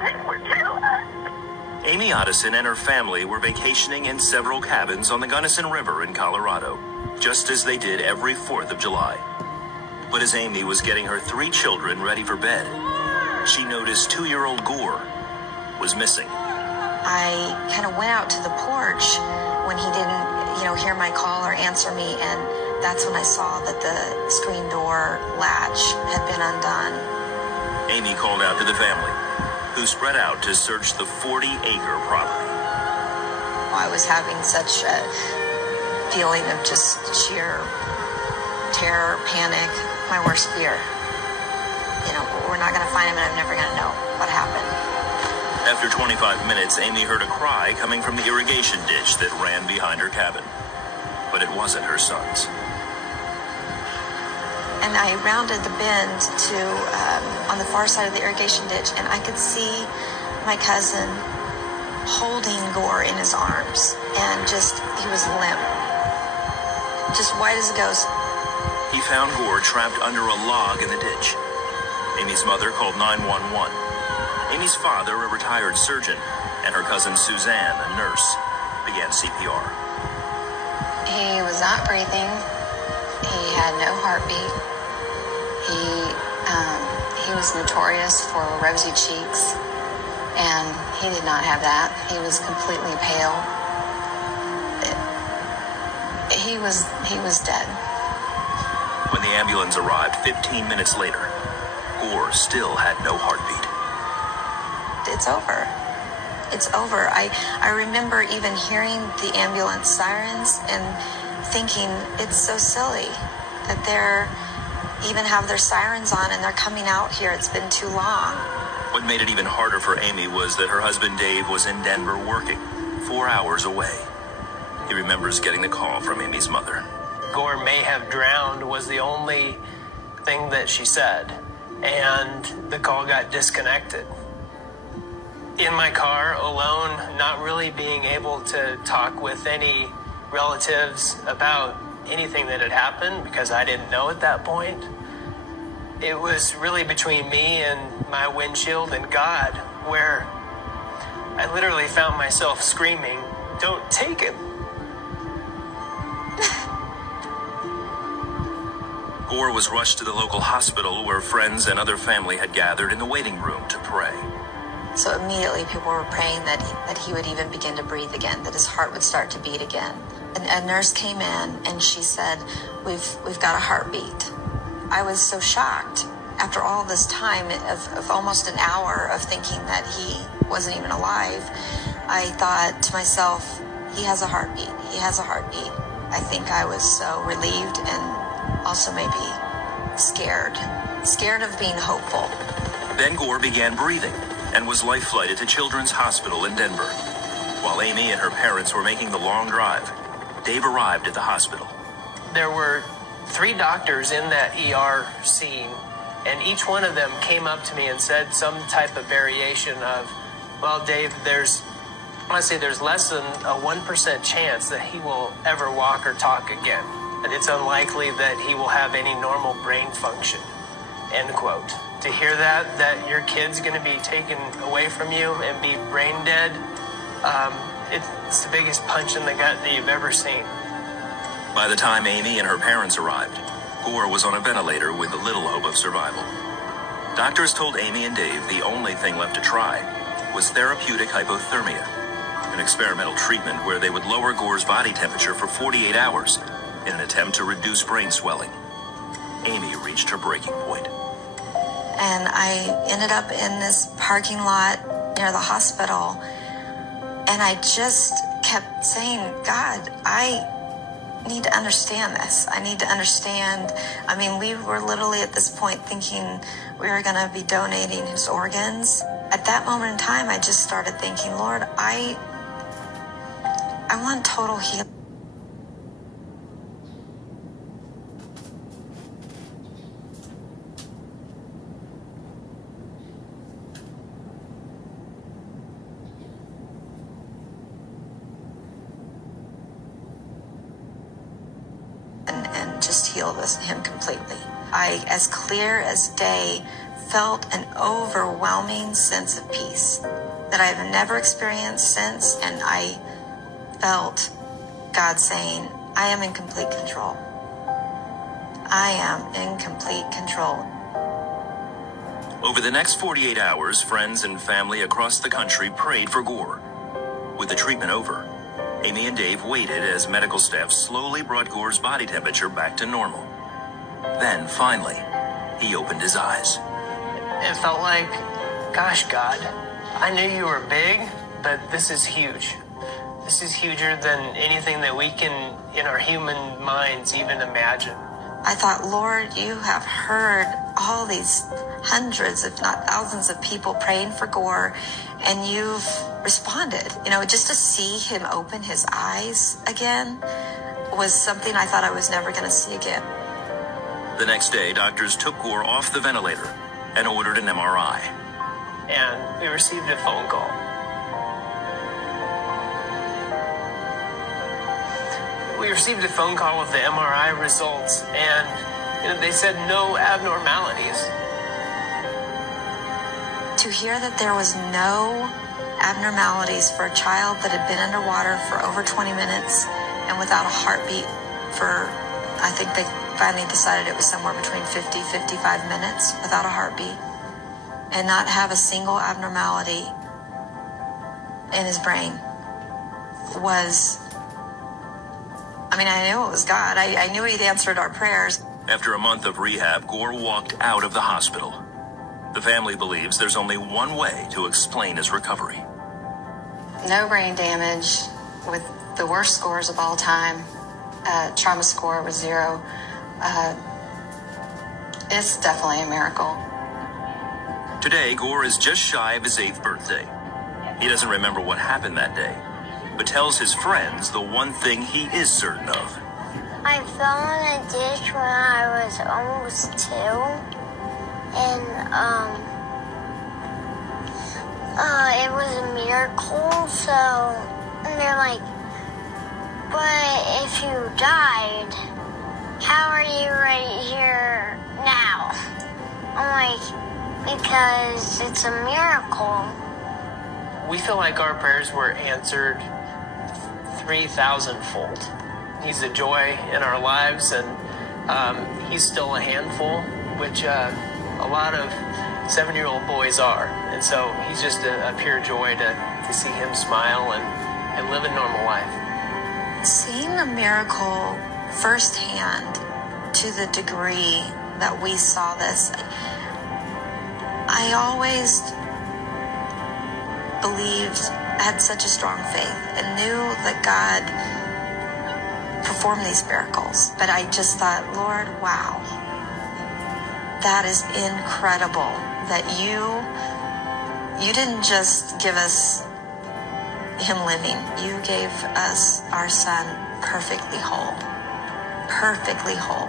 They would kill us. Amy Otteson and her family were vacationing in several cabins on the Gunnison River in Colorado, just as they did every 4th of July. But as Amy was getting her 3 children ready for bed, she noticed 2-year-old Gore was missing. I kind of went out to the porch when he didn't, hear my call or answer me, and that's when I saw that the screen door latch had been undone. Amy called out to the family, who spread out to search the 40-acre property. I was having such a feeling of just sheer terror, panic, my worst fear. We're not going to find him, and I'm never going to know what happened. After 25 minutes, Amy heard a cry coming from the irrigation ditch that ran behind her cabin. But it wasn't her son's. And I rounded the bend to on the far side of the irrigation ditch, and I could see my cousin holding Gore in his arms, and he was limp, just white as a ghost. He found Gore trapped under a log in the ditch. Amy's mother called 911. Amy's father, a retired surgeon, and her cousin Suzanne, a nurse, began CPR. He was not breathing. He had no heartbeat. He was notorious for rosy cheeks, and he did not have that. He was completely pale. He was dead. When the ambulance arrived 15 minutes later, Gore still had no heartbeat. It's over. It's over. I remember even hearing the ambulance sirens and thinking, it's so silly that they're even have their sirens on and they're coming out here. It's been too long. What made it even harder for Amy was that her husband Dave was in Denver working, 4 hours away. He remembers getting the call from Amy's mother. Gore may have drowned was the only thing that she said, and the call got disconnected. In my car, alone, not really being able to talk with any relatives about anything that had happened because I didn't know at that point. It was really between me and my windshield and God, where I literally found myself screaming, "Don't take him." Gore was rushed to the local hospital where friends and other family had gathered in the waiting room to pray. So immediately people were praying that he would even begin to breathe again, that his heart would start to beat again. And a nurse came in and she said, we've got a heartbeat. I was so shocked after all this time of almost an hour of thinking that he wasn't even alive. I thought to myself, he has a heartbeat. He has a heartbeat. I think I was so relieved and also maybe scared of being hopeful. Then Gore began breathing and was life-flighted to Children's Hospital in Denver. While Amy and her parents were making the long drive, Dave arrived at the hospital. There were 3 doctors in that ER scene, and each one of them came up to me and said some type of variation of, well, Dave, there's less than a 1% chance that he will ever walk or talk again. And it's unlikely that he will have any normal brain function, end quote. To hear that your kid's going to be taken away from you and be brain dead, it's the biggest punch in the gut that you've ever seen. By the time Amy and her parents arrived, Gore was on a ventilator with little hope of survival. Doctors told Amy and Dave the only thing left to try was therapeutic hypothermia, an experimental treatment where they would lower Gore's body temperature for 48 hours in an attempt to reduce brain swelling. Amy reached her breaking point. And I ended up in this parking lot near the hospital, and I just kept saying, God, I need to understand this. I need to understand. I mean, we were literally at this point thinking we were going to be donating his organs. At that moment in time, I just started thinking, Lord, I want total healing. And just heal him completely. I, as clear as day, felt an overwhelming sense of peace that I've never experienced since, and I felt God saying, I am in complete control. I am in complete control. Over the next 48 hours, friends and family across the country prayed for Gore. With the treatment over, Amy and Dave waited as medical staff slowly brought Gore's body temperature back to normal. Then, finally, he opened his eyes. It felt like, gosh, God, I knew you were big, but this is huge. This is huger than anything that we can, in our human minds, even imagine. I thought, Lord, you have heard all these hundreds, if not thousands of people praying for Gore, and you've responded. You know, just to see him open his eyes again was something I thought I was never going to see again. The next day, doctors took Gore off the ventilator and ordered an MRI. And we received a phone call. We received a phone call with the MRI results, and they said no abnormalities. To hear that there was no abnormalities for a child that had been underwater for over 20 minutes and without a heartbeat for, I think they finally decided it was somewhere between 50, 55 minutes without a heartbeat, and not have a single abnormality in his brain was, I mean, I knew it was God. I knew he'd answered our prayers. After a month of rehab, Gore walked out of the hospital. The family believes there's only one way to explain his recovery. No brain damage with the worst scores of all time. Trauma score was 0. It's definitely a miracle. Today, Gore is just shy of his 8th birthday. He doesn't remember what happened that day, but tells his friends the one thing he is certain of. I fell in a ditch when I was almost 2, and it was a miracle. So they're like, but if you died, how are you right here now? I'm like, because it's a miracle. We feel like our prayers were answered 3,000-fold. He's a joy in our lives, and he's still a handful, which a lot of 7-year-old boys are. And so he's just a pure joy to see him smile and live a normal life. Seeing a miracle firsthand to the degree that we saw this, I always believed, had such a strong faith, and knew that God performed these miracles. But I just thought, Lord, wow, that is incredible that you didn't just give us him living. You gave us our son perfectly whole. Perfectly whole.